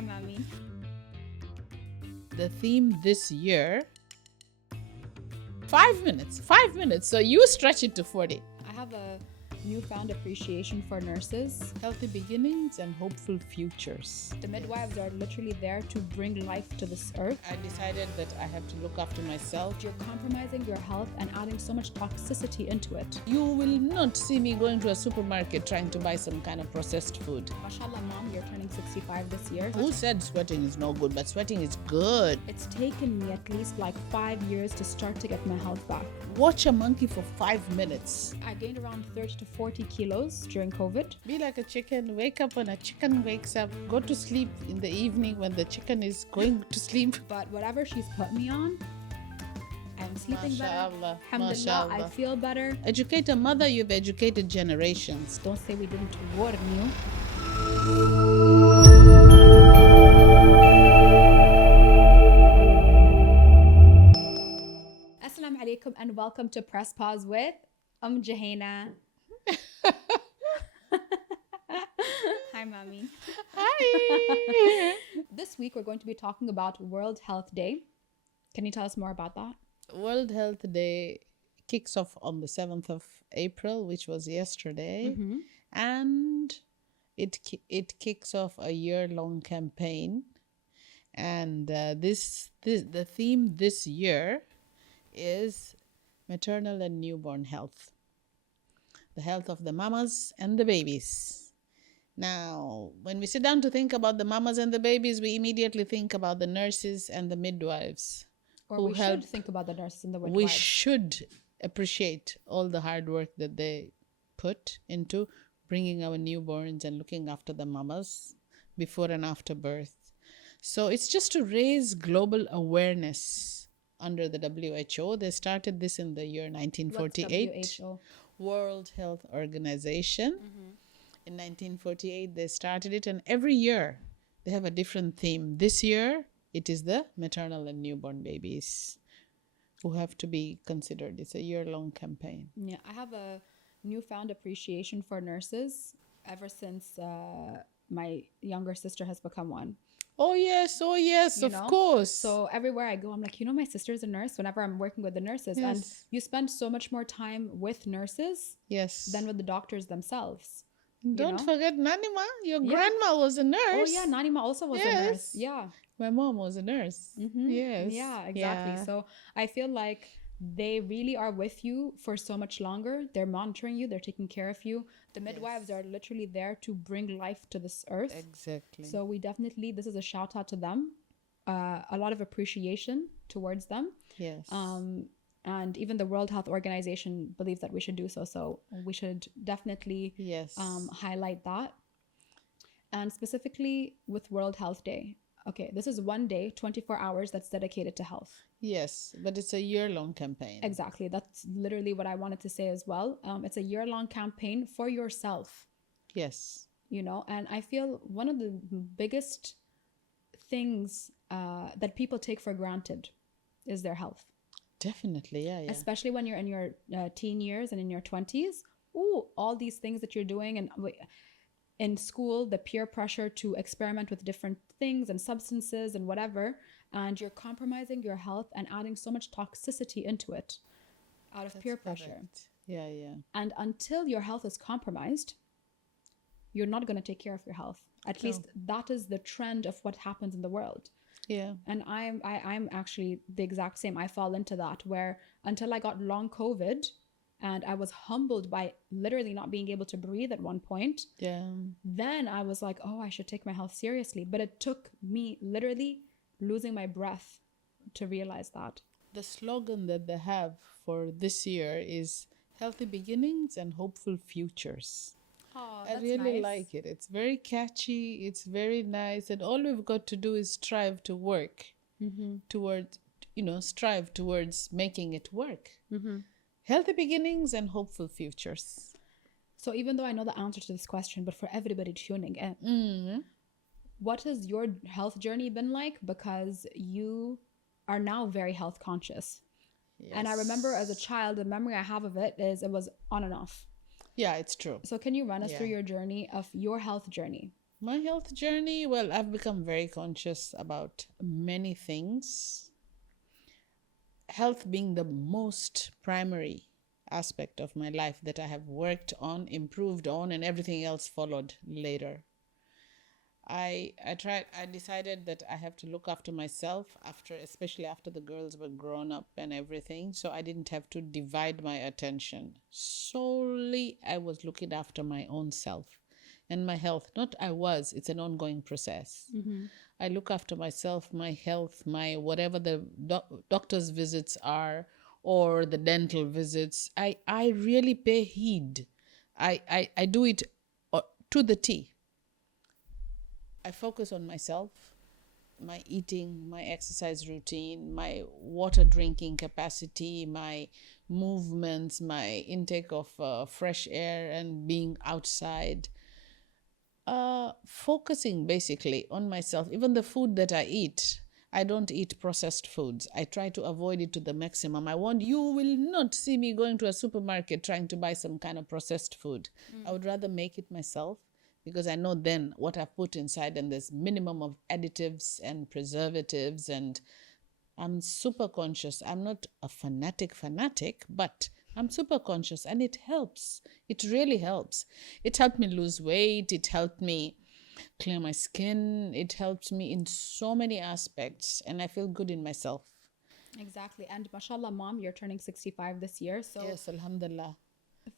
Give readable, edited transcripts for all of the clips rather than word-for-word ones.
Hi, Mommy. The theme this year, 5 minutes. 5 minutes. So you stretch it to 40. I have a newfound appreciation for nurses. Healthy beginnings and hopeful futures. The midwives are literally there to bring life to this earth. I decided that I have to look after myself. You're compromising your health and adding so much toxicity into it. You will not see me going to a supermarket trying to buy some kind of processed food. Mashallah, Mom, you're turning 65 this year. Who said sweating is no good? But sweating is good. It's taken me at least like 5 years to start to get my health back. Watch a monkey for 5 minutes. I gained around 30 to 40 kilos during COVID. Be like a chicken. Wake up when a chicken wakes up. Go to sleep in the evening when the chicken is going to sleep. But whatever she's put me on, I'm sleeping better. Mashallah. Alhamdulillah, I Mashallah. feel better. Educate a mother, you've educated generations. Don't say we didn't warn you. Assalamu alaikum and welcome to Press Pause with 𝐬𝐮𝐬𝐫𝐤. Hi, Mommy. Hi! This week we're going to be talking about World Health Day. Can you tell us more about that? World Health Day kicks off on the 7th of April, which was yesterday. And it kicks off a year-long campaign. And the theme this year is maternal and newborn health. The health of the mamas and the babies. Now, when we sit down to think about the mamas and the babies, we immediately think about the nurses and the midwives. Or we should think about the nurses and the midwives. We should appreciate all the hard work that they put into bringing our newborns and looking after the mamas before and after birth. So it's just to raise global awareness under the WHO. They started this in the year 1948. What's WHO? World Health Organization. In 1948, they started it, and every year they have a different theme. This year, it is the maternal and newborn babies who have to be considered. It's a year-long campaign. Yeah, I have a newfound appreciation for nurses ever since my younger sister has become one. Oh, yes, You of know? course. So everywhere I go, I'm like, my sister's a nurse whenever I'm working with the nurses. Yes. And you spend so much more time with nurses Yes. than with the doctors themselves. Don't know? forget Nanima. Your Yeah. grandma was a nurse. Oh, yeah, Nanima also was a nurse. Yes. Yeah. My mom was a nurse. Yes. Yeah, exactly. Yeah. So I feel like they really are with you for so much longer. They're monitoring you. They're taking care of you. The midwives are literally there to bring life to this earth. Exactly. So we definitely, this is a shout out to them. A lot of appreciation towards them. Yes. And even the World Health Organization believes that we should do so. So we should definitely Yes. highlight that. And specifically with World Health Day. Okay, this is one day, 24 hours that's dedicated to health. Yes, but it's a year-long campaign. Exactly. That's literally what I wanted to say as well. It's a year-long campaign for yourself, Yes. and I feel one of the biggest things that people take for granted is their health. Definitely, yeah. Especially when you're in your teen years and in your 20s. Ooh, all these things that you're doing and in school, the peer pressure to experiment with different things and substances and whatever, and you're compromising your health and adding so much toxicity into it out of peer pressure. Correct. Yeah. And until your health is compromised, you're not going to take care of your health. At least that is the trend of what happens in the world. Yeah. And I'm actually the exact same. I fall into that where until I got long COVID and I was humbled by literally not being able to breathe at one point. Yeah. Then I was like, I should take my health seriously. But it took me literally losing my breath to realize that. The slogan that they have for this year is healthy beginnings and hopeful futures. Oh, I really like it. It's very catchy. It's very nice. And all we've got to do is strive to work towards, strive towards making it work. Healthy beginnings and hopeful futures. So even though I know the answer to this question, but for everybody tuning in, what has your health journey been like? Because you are now very health conscious. Yes. And I remember as a child, the memory I have of it was on and off. Yeah, it's true. So can you run us Yeah. through your journey of your health journey? My health journey, well, I've become very conscious about many things. Health being the most primary aspect of my life that I have worked on, improved on, and everything else followed later. I decided that I have to look after myself especially after the girls were grown up and everything. So I didn't have to divide my attention. Solely I was looking after my own self and my health. It's an ongoing process. I look after myself, my health, my whatever the doctor's visits are or the dental visits. I really pay heed. I do it to the T. I focus on myself, my eating, my exercise routine, my water drinking capacity, my movements, my intake of fresh air and being outside. Focusing basically on myself. Even the food that I eat, I don't eat processed foods. I try to avoid it to the maximum. You will not see me going to a supermarket trying to buy some kind of processed food. I would rather make it myself, because I know then what I've put inside, and there's minimum of additives and preservatives, and I'm super conscious. I'm not a fanatic, but I'm super conscious, and it helps. It really helps. It helped me lose weight. It helped me clear my skin. It helped me in so many aspects, and I feel good in myself. Exactly. And mashallah, mom, you're turning 65 this year. So Yes, alhamdulillah.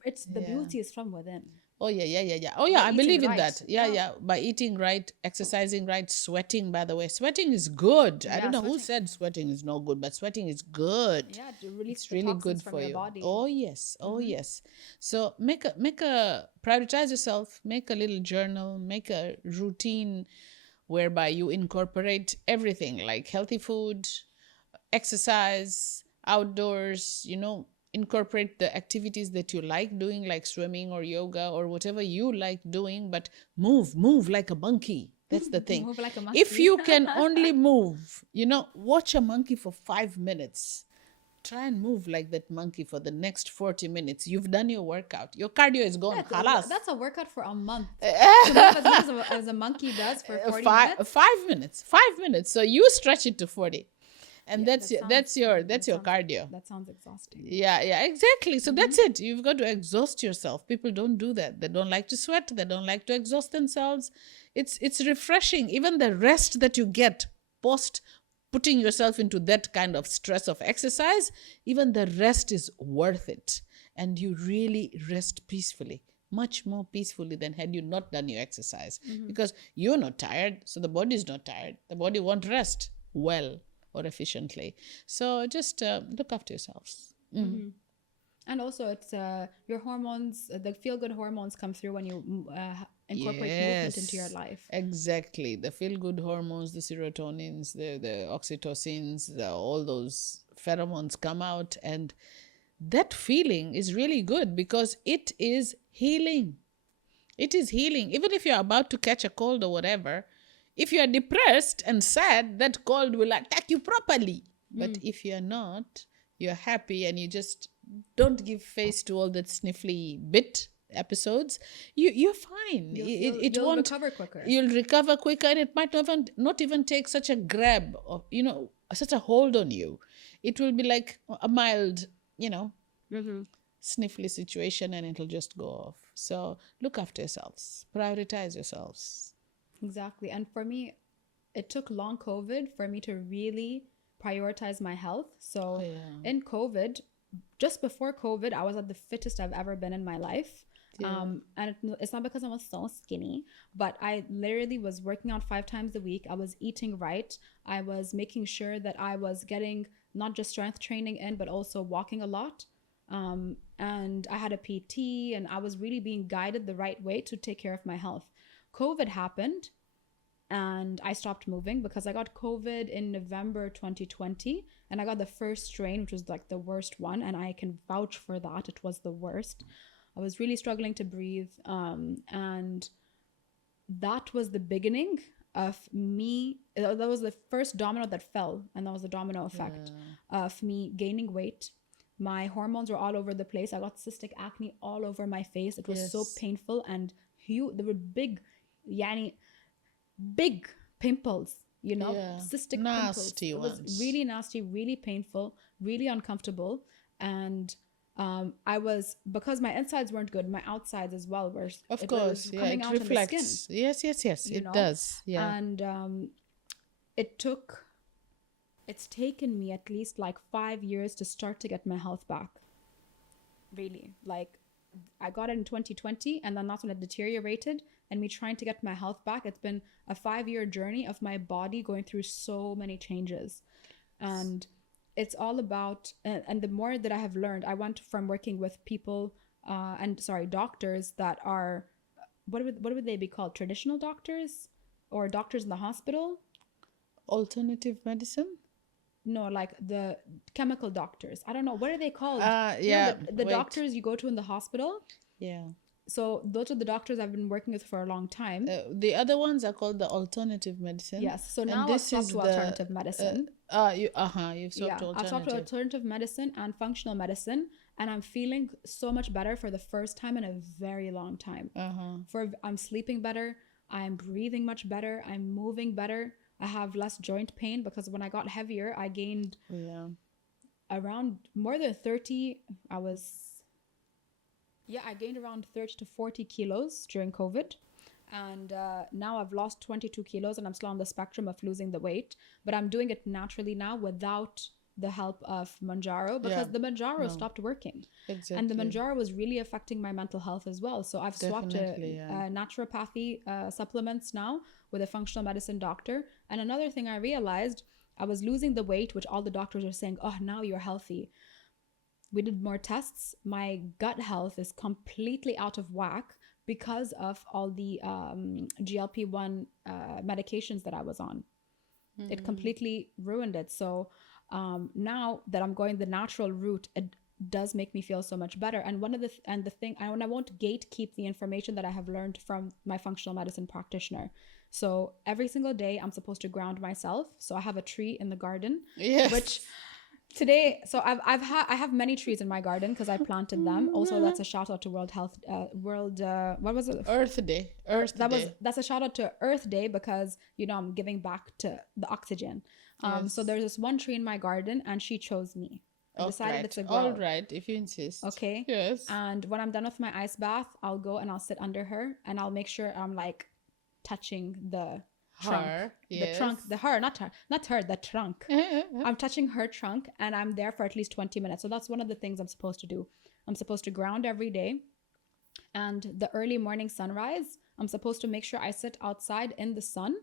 it's the beauty is from within. Oh, yeah. Oh, yeah, By I believe eating in right. that. Yeah. By eating right, exercising right, sweating, by the way. Sweating is good. I don't know who said sweating is no good, but sweating is good. Yeah, to release It's the really toxins good from for your you. body. Oh, yes. Oh, yes. So prioritize yourself, make a little journal, make a routine whereby you incorporate everything like healthy food, exercise, outdoors, incorporate the activities that you like doing, like swimming or yoga or whatever you like doing, but move like a monkey. That's the thing. Move like a monkey. If you can only move, watch a monkey for 5 minutes. Try and move like that monkey for the next 40 minutes. You've done your workout. Your cardio is gone. That's a workout for a month. To move as much as a monkey does for 40 minutes. 5 minutes. 5 minutes. So you stretch it to 40. And that's your cardio. That sounds exhausting. Yeah, exactly. So that's it. You've got to exhaust yourself. People don't do that. They don't like to sweat. They don't like to exhaust themselves. It's refreshing. Even the rest that you get post putting yourself into that kind of stress of exercise, even the rest is worth it. And you really rest peacefully, much more peacefully than had you not done your exercise. Because you're not tired, so the body is not tired. The body won't rest well or efficiently. So just look after yourselves. And also it's your hormones, the feel-good hormones come through when you incorporate movement into your life. Exactly. The feel-good hormones, the serotonins, the oxytocins, all those pheromones come out, and that feeling is really good because it is healing. It is healing. Even if you're about to catch a cold or whatever, if you are depressed and sad, that cold will attack you properly. But if you're not, you're happy and you just don't give face to all that sniffly bit episodes, you're fine. You'll recover quicker. You'll recover quicker, and it might not even take such a grab or, such a hold on you. It will be like a mild, sniffly situation, and it'll just go off. So look after yourselves. Prioritize yourselves. Exactly. And for me, it took long COVID for me to really prioritize my health. So in COVID, just before COVID, I was at the fittest I've ever been in my life. And it's not because I was so skinny, but I literally was working out 5 times a week. I was eating right. I was making sure that I was getting not just strength training in, but also walking a lot. And I had a PT, and I was really being guided the right way to take care of my health. COVID happened and I stopped moving because I got COVID in November 2020, and I got the first strain, which was like the worst one, and I can vouch for that. It was the worst. I was really struggling to breathe, and that was the beginning of me. That was the first domino that fell, and that was the domino effect of me gaining weight. My hormones were all over the place. I got cystic acne all over my face. It was so painful and huge. They were big. Yani, big pimples, Yeah. cystic Nasty pimples. It was ones. really nasty, really painful, really uncomfortable. And I was, because my insides weren't good, my outsides as well were, Of it course, was yeah, coming it out in the skin. reflects. Yes, it know? does. Yeah. And it's taken me at least like 5 years to start to get my health back. Really, like I got it in 2020, and then that's when it deteriorated. And me trying to get my health back, it's been a 5-year journey of my body going through so many changes. And it's all about, and the more that I have learned, I went from working with people, doctors that are, what would they be called? Traditional doctors or doctors in the hospital? Alternative medicine? No, like the chemical doctors. I don't know. What are they called? Yeah. The doctors you go to in the hospital. Yeah. So those are the doctors I've been working with for a long time. The other ones are called the alternative medicine. Yes. So now I've swapped to alternative medicine. You've swapped to alternative. I've swapped to alternative medicine and functional medicine, and I'm feeling so much better for the first time in a very long time. I'm sleeping better. I'm breathing much better. I'm moving better. I have less joint pain, because when I got heavier, I gained around more than 30. I gained around 30 to 40 kilos during COVID. And now I've lost 22 kilos, and I'm still on the spectrum of losing the weight. But I'm doing it naturally now without the help of Mounjaro, because the Mounjaro stopped working. Exactly. And the Mounjaro was really affecting my mental health as well. So I've swapped to naturopathy supplements now with a functional medicine doctor. And another thing I realized, I was losing the weight, which all the doctors are saying, oh, now you're healthy. We did more tests. My gut health is completely out of whack because of all the GLP-1 medications that I was on. It completely ruined it. So now that I'm going the natural route, it does make me feel so much better. And I won't gatekeep the information that I have learned from my functional medicine practitioner. So every single day I'm supposed to ground myself. So I have a tree in the garden, which today, so I have many trees in my garden because I planted them. Also, that's a shout out to World Earth Day. That's a shout out to Earth Day, because I'm giving back to the oxygen. So there's this one tree in my garden, and she chose me. I decided it's a girl. All right, if you insist. Okay. Yes. And when I'm done with my ice bath, I'll go and I'll sit under her, and I'll make sure I'm like touching the trunk. The trunk, the trunk. I'm touching her trunk, and I'm there for at least 20 minutes. So that's one of the things I'm supposed to do. I'm supposed to ground every day. And the early morning sunrise, I'm supposed to make sure I sit outside in the sun,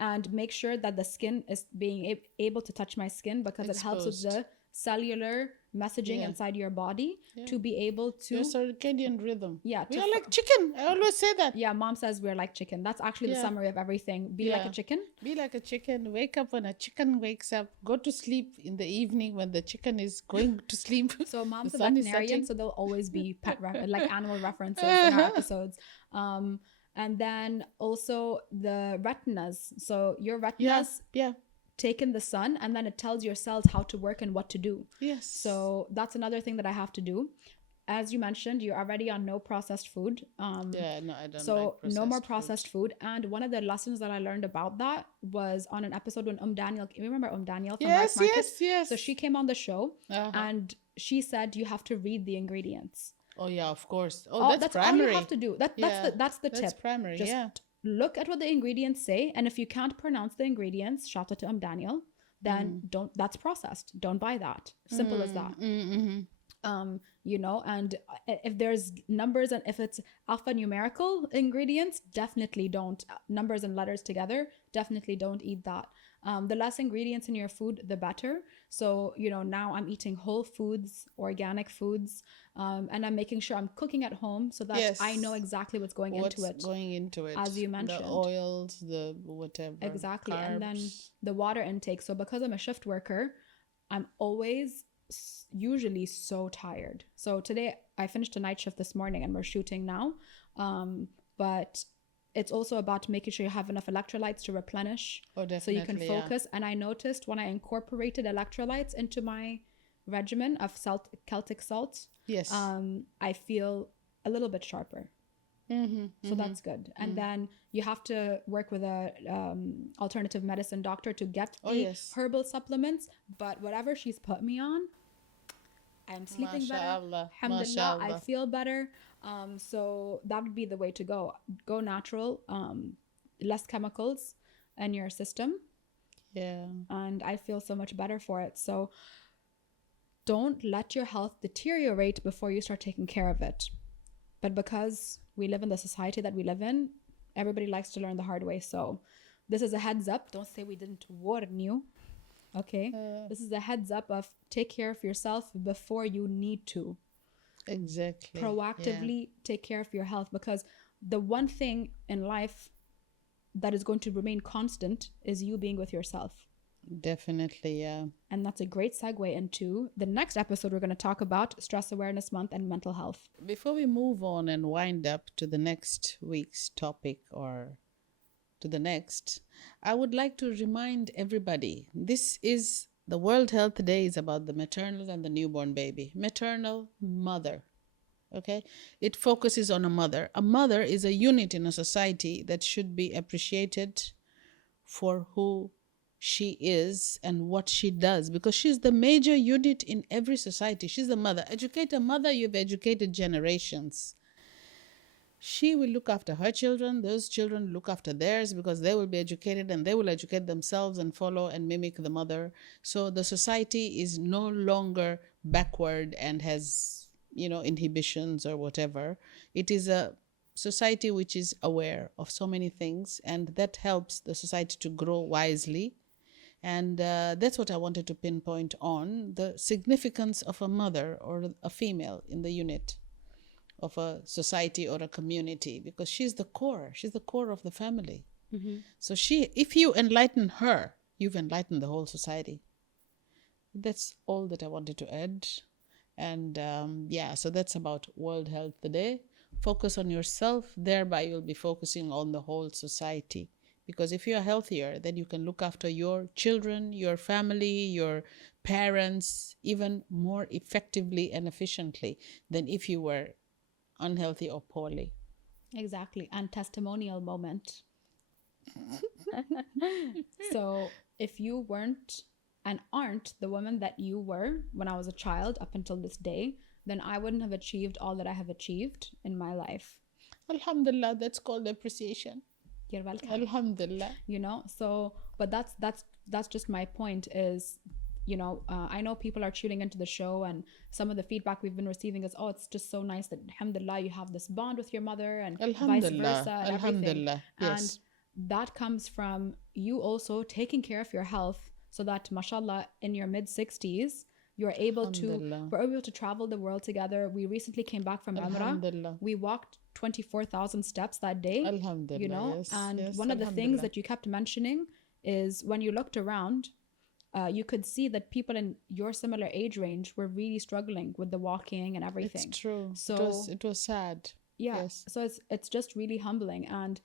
and make sure that the skin is being able to touch my skin, because it helps with the cellular messaging inside your body to be able to your circadian rhythm. We are like chicken. I always say that. Mom says we're like chicken. That's actually the summary of everything. Be like a chicken. Be like a chicken. Wake up when a chicken wakes up. Go to sleep in the evening when the chicken is going to sleep. So mom's a veterinarian, so there'll always be like animal references in our episodes. And then also the retinas. So your retinas take in the sun, and then it tells your cells how to work and what to do. Yes. So that's another thing that I have to do. As you mentioned, you're already on no processed food. I don't. So no more processed food. And one of the lessons that I learned about that was on an episode when Daniel. You remember Daniel from Rice Market? Yes. So she came on the show, and she said you have to read the ingredients. Oh yeah, of course. That's primary. All you have to do. That's the tip. That's primary. Just look at what the ingredients say, and if you can't pronounce the ingredients, shout out to Daniel, then don't. That's processed. Don't buy that. Simple as that. And if there's numbers, and if it's alphanumerical ingredients, definitely don't. Numbers and letters together, definitely don't eat that. The less ingredients in your food, the better. So, now I'm eating whole foods, organic foods, and I'm making sure I'm cooking at home so that I know exactly what's going into it. As you mentioned. The oils, the whatever. Exactly. Carbs. And then the water intake. So because I'm a shift worker, I'm always usually so tired. So today I finished a night shift this morning, and we're shooting now. But it's also about making sure you have enough electrolytes to replenish, so you can focus. And I noticed when I incorporated electrolytes into my regimen of Celtic salt, I feel a little bit sharper. So that's good. And then you have to work with a alternative medicine doctor to get the herbal supplements. But whatever she's put me on, I'm sleeping better. Alhamdulillah, I feel better. So that would be the way to go. Go natural, less chemicals in your system. Yeah. And I feel so much better for it. So don't let your health deteriorate before you start taking care of it. But because we live in the society that we live in, everybody likes to learn the hard way. So this is a heads up. Don't say we didn't warn you. Okay? This is a heads up of take care of yourself before you need to. Exactly. Proactively take care of your health, because the one thing in life that is going to remain constant is you being with yourself. Definitely, yeah. And that's a great segue into the next episode. We're going to talk about Stress Awareness Month and mental health. Before we move on and wind up to the next week's topic or to the next, I would like to remind everybody, this is the World Health Day is about the maternal and the newborn baby. Maternal, mother. Okay? It focuses on a mother. A mother is a unit in a society that should be appreciated for who she is and what she does, because she's the major unit in every society. She's the mother. Educate a mother, you've educated generations. She will look after her children, those children look after theirs, because they will be educated and they will educate themselves and follow and mimic the mother. So the society is no longer backward and has, inhibitions or whatever. It is a society which is aware of so many things, and that helps the society to grow wisely. And that's what I wanted to pinpoint on, the significance of a mother or a female in the unit of a society or a community, because she's the core of the family. So if you enlighten her, you've enlightened the whole society. That's all that I wanted to add. And so that's about World Health Day. Focus on yourself, thereby you'll be focusing on the whole society, because if you're healthier, then you can look after your children, your family, your parents even more effectively and efficiently than if you were unhealthy or poorly. Exactly. And testimonial moment. So if you weren't and aren't the woman that you were when I was a child up until this day, then I wouldn't have achieved all that I have achieved in my life. Alhamdulillah, that's called appreciation. You're welcome. Alhamdulillah. So, but that's just my point is, I know people are tuning into the show, and some of the feedback we've been receiving is, oh, it's just so nice that, alhamdulillah, you have this bond with your mother and vice versa and everything. Yes. And that comes from you also taking care of your health, so that, mashallah, in your mid-60s, we're able to travel the world together. We recently came back from Umrah. We walked 24,000 steps that day. Alhamdulillah. And one of the things that you kept mentioning is when you looked around, you could see that people in your similar age range were really struggling with the walking and everything. It's true. So it was sad. Yeah. Yes. So it's just really humbling. And,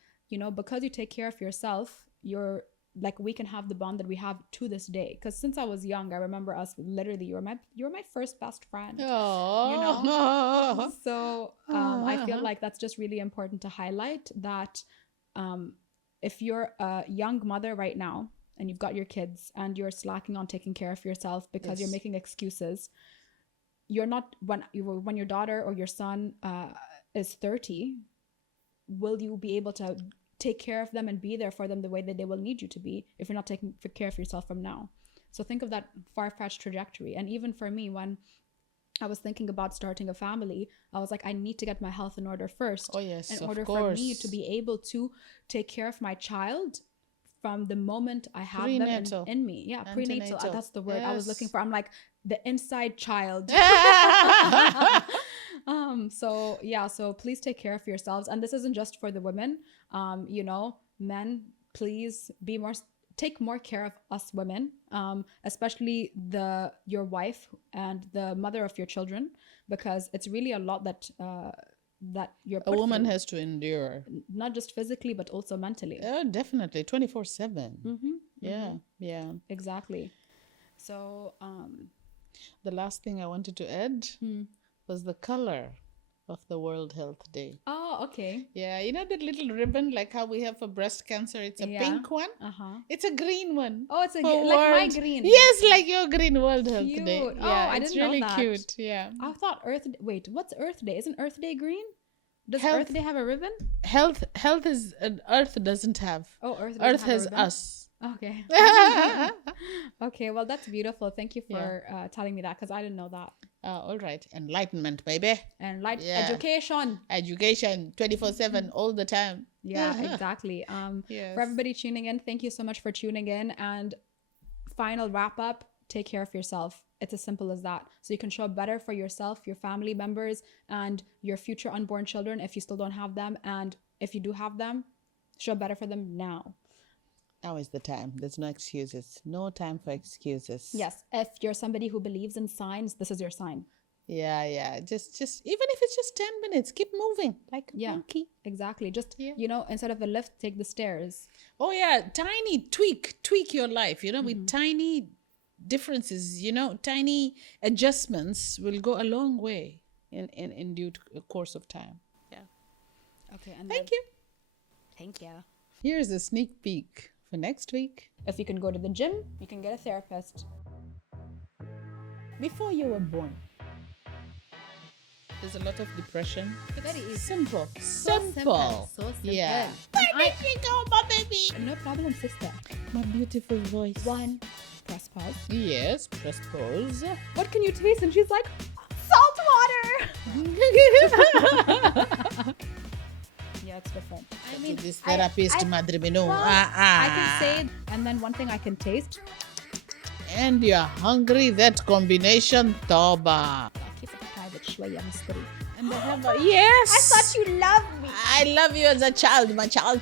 because you take care of yourself, you're like, we can have the bond that we have to this day. Because since I was young, I remember us literally, you were my first best friend. Oh. So I feel like that's just really important to highlight that if you're a young mother right now and you've got your kids and you're slacking on taking care of yourself because you're making excuses, you're not, when your daughter or your son is 30, will you be able to take care of them and be there for them the way that they will need you to be if you're not taking care of yourself from now? So think of that far-fetched trajectory. And even for me, when I was thinking about starting a family, I was like, I need to get my health in order first. Oh yes, in order for me to be able to take care of my child from the moment I have them in me. Yeah, prenatal. That's the word I was looking for. I'm like, the inside child. So please take care of yourselves. And this isn't just for the women. Men, please take more care of us women, especially your wife and the mother of your children, because it's really a lot that a woman has to endure, not just physically but also mentally. Definitely 24/7. Yeah, exactly. So the last thing I wanted to add was the color of the World Health Day. Oh, okay. Yeah, you know that little ribbon, like how we have for breast cancer? It's a Yeah. pink one. Uh-huh. It's a green one. Oh, it's for like my World- green. Yes, like your green World Health Cute. Day. Oh, Yeah, I it's didn't know really that. cute. Yeah. I thought Wait, what's Earth Day? Isn't Earth Day green? Does Health- Earth Day have a ribbon? Health is Earth doesn't have. Oh, Earth doesn't Earth have a has ribbon? us. Okay. Okay, well, that's beautiful. Thank you for telling me that, because I didn't know that. All right. Enlightenment, baby. And like Yeah. education. Education 24/7 all the time. Yeah, exactly. Yes. For everybody tuning in, thank you so much for tuning in. And final wrap up, take care of yourself. It's as simple as that. So you can show up better for yourself, your family members, and your future unborn children if you still don't have them. And if you do have them, show up better for them now. Now is the time. There's no excuses. No time for excuses. Yes, if you're somebody who believes in signs, this is your sign. Yeah. Just even if it's just 10 minutes, keep moving like a monkey. Exactly. Just, instead of a lift, take the stairs. Oh yeah, tiny tweak your life, with tiny differences, tiny adjustments will go a long way in due course of time. Yeah. Okay. And Thank you. Thank you. Here's a sneak peek for next week. If you can go to the gym, you can get a therapist. Before you were born, there's a lot of depression. Very easy. Simple. So simple. Yeah. Where did you go, my baby? No problem, sister. My beautiful voice. 1, press pause. Yes, press pause. What can you taste? And she's like, salt water. Yeah, it's different. I mean, This therapist, Madre Mino. I can say, and then one thing I can taste. And you're hungry, that combination, Toba. Keep it private, شوية mystery. And they have yes. I thought you loved me. I love you as a child, my child.